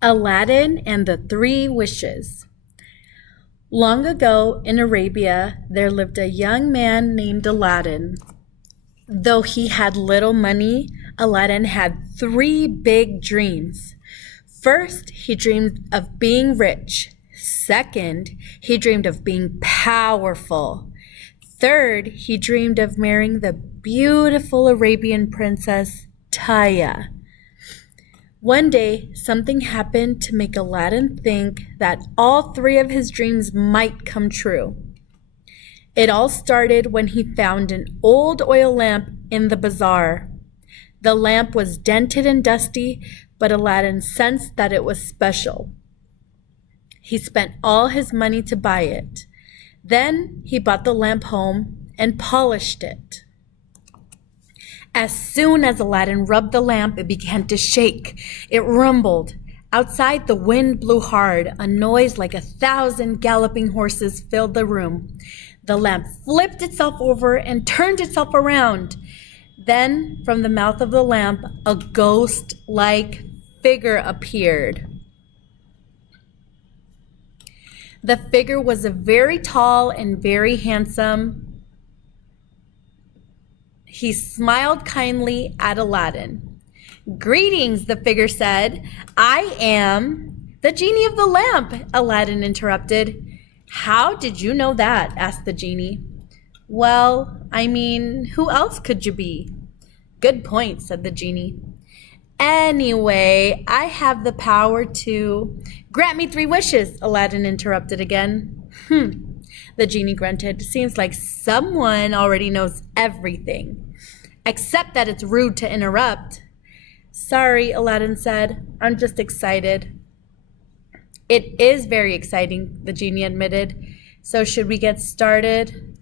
Aladdin and the Three Wishes. Long ago in Arabia, there lived a young man named Aladdin. Though he had little money, Aladdin had three big dreams. First, he dreamed of being rich. Second, he dreamed of being powerful. Third, he dreamed of marrying the beautiful Arabian princess Taya. One day, something happened to make Aladdin think that all three of his dreams might come true. It all started when he found an old oil lamp in the bazaar. The lamp was dented and dusty, but Aladdin sensed that it was special. He spent all his money to buy it. Then he brought the lamp home and polished it. As soon as Aladdin rubbed the lamp, it began to shake. It rumbled. Outside, the wind blew hard. A noise like 1,000 galloping horses filled the room. The lamp flipped itself over and turned itself around. Then, from the mouth of the lamp, a ghost-like figure appeared. The figure was very tall and very handsome. He smiled kindly at Aladdin. "Greetings," the figure said. "I am the genie of the lamp," Aladdin interrupted. "How did you know that?" asked the genie. "Well, who else could you be?" "Good point," said the genie. "Anyway, I have the power to—" "Grant me three wishes," Aladdin interrupted again. The genie grunted. "Seems like someone already knows everything. Except that it's rude to interrupt." "Sorry," Aladdin said. "I'm just excited." "It is very exciting," the genie admitted. "So should we get started?"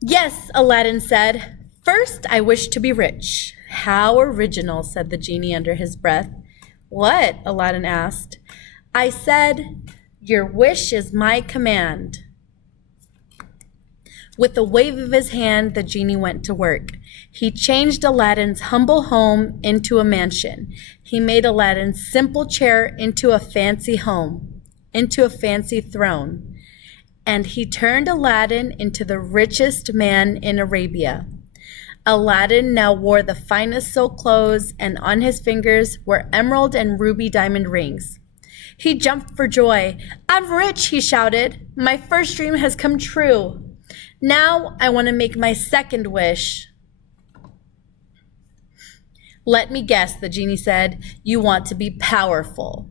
"Yes," Aladdin said. "First, I wish to be rich." "How original," said the genie under his breath. "What?" Aladdin asked. "I said, your wish is my command." With a wave of his hand, the genie went to work. He changed Aladdin's humble home into a mansion. He made Aladdin's simple chair into a fancy home, into a fancy throne. And he turned Aladdin into the richest man in Arabia. Aladdin now wore the finest silk clothes, and on his fingers were emerald and ruby diamond rings. He jumped for joy. "I'm rich," he shouted. "My first dream has come true. Now I want to make my second wish." "Let me guess," the genie said. "You want to be powerful."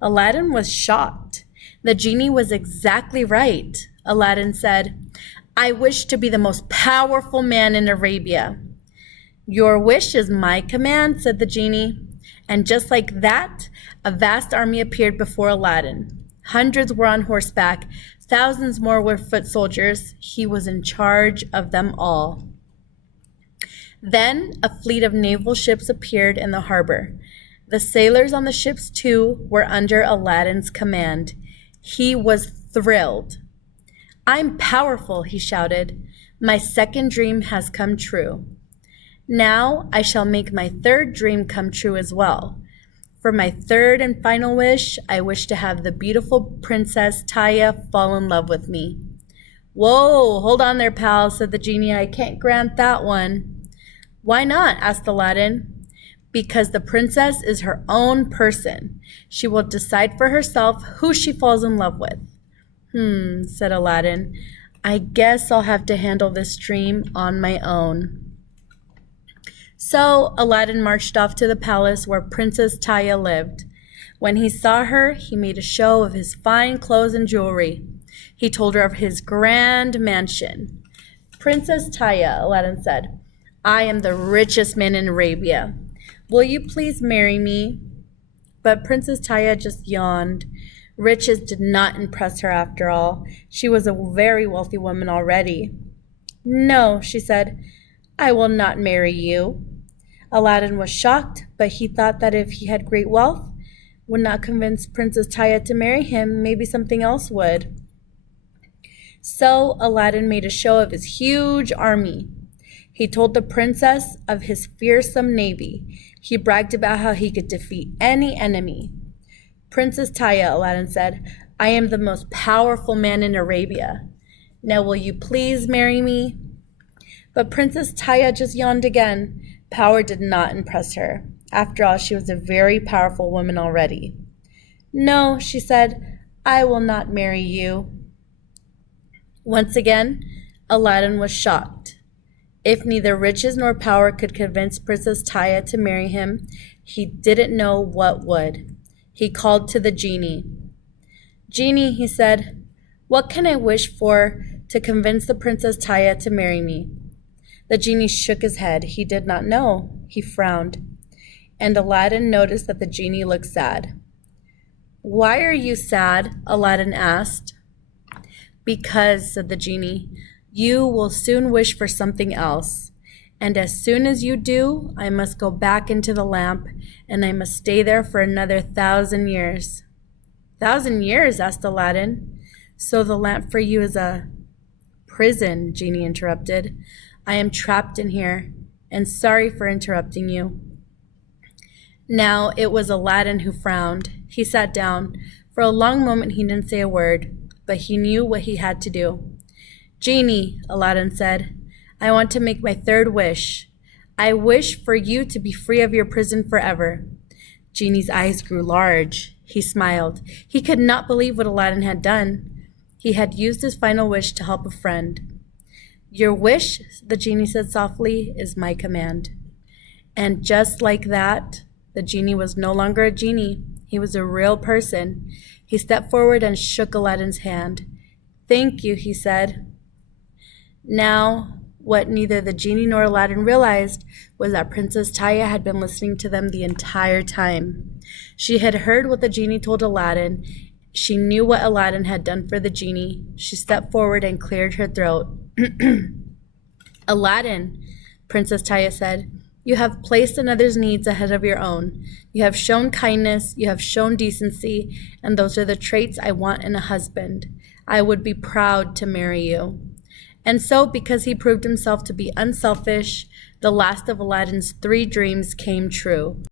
Aladdin was shocked. The genie was exactly right. Aladdin said, "I wish to be the most powerful man in Arabia." "Your wish is my command," said the genie. And just like that, a vast army appeared before Aladdin. Hundreds were on horseback. Thousands more were foot soldiers. He was in charge of them all. Then a fleet of naval ships appeared in the harbor. The sailors on the ships, too, were under Aladdin's command. He was thrilled. "I'm powerful," he shouted. "My second dream has come true. Now I shall make my third dream come true as well. For my third and final wish, I wish to have the beautiful Princess Taya fall in love with me." "Whoa, hold on there, pal," said the genie. "I can't grant that one." "Why not?" asked Aladdin. "Because the princess is her own person. She will decide for herself who she falls in love with." Said Aladdin. "I guess I'll have to handle this dream on my own." So Aladdin marched off to the palace where Princess Taya lived. When he saw her, he made a show of his fine clothes and jewelry. He told her of his grand mansion. "Princess Taya," Aladdin said, "I am the richest man in Arabia. Will you please marry me?" But Princess Taya just yawned. Riches did not impress her after all. She was a very wealthy woman already. "No," she said, "I will not marry you." Aladdin was shocked, but he thought that if he had great wealth, would not convince Princess Taya to marry him, maybe something else would. So Aladdin made a show of his huge army. He told the princess of his fearsome navy. He bragged about how he could defeat any enemy. Princess Taya, Aladdin said, I am the most powerful man in Arabia. Now will you please marry me? But Princess Taya just yawned again. Power did not impress her. After all, she was a very powerful woman already. No, she said, I will not marry you. Once again, Aladdin was shocked. If neither riches nor power could convince Princess Taya to marry him, he didn't know what would. He called to the genie. Genie, he said, what can I wish for to convince the Princess Taya to marry me? The genie shook his head. He did not know. He frowned. And Aladdin noticed that the genie looked sad. Why are you sad? Aladdin asked. Because, said the genie, you will soon wish for something else. And as soon as you do, I must go back into the lamp, and I must stay there for another 1,000 years. 1,000 years? Asked Aladdin. So the lamp for you is a prison, Genie interrupted. I am trapped in here, and sorry for interrupting you. Now it was Aladdin who frowned. He sat down. For a long moment he didn't say a word, but he knew what he had to do. Genie, Aladdin said, I want to make my third wish. I wish for you to be free of your prison forever. Genie's eyes grew large. He smiled. He could not believe what Aladdin had done. He had used his final wish to help a friend. Your wish, the genie said softly, is my command. And just like that, the genie was no longer a genie. He was a real person. He stepped forward and shook Aladdin's hand. Thank you, he said. Now, what neither the genie nor Aladdin realized was that Princess Taya had been listening to them the entire time. She had heard what the genie told Aladdin. She knew what Aladdin had done for the genie. She stepped forward and cleared her throat. Aladdin, Princess Taya said, you have placed another's needs ahead of your own. You have shown kindness, you have shown decency, and those are the traits I want in a husband. I would be proud to marry you. And so, because he proved himself to be unselfish, the last of Aladdin's 3 dreams came true.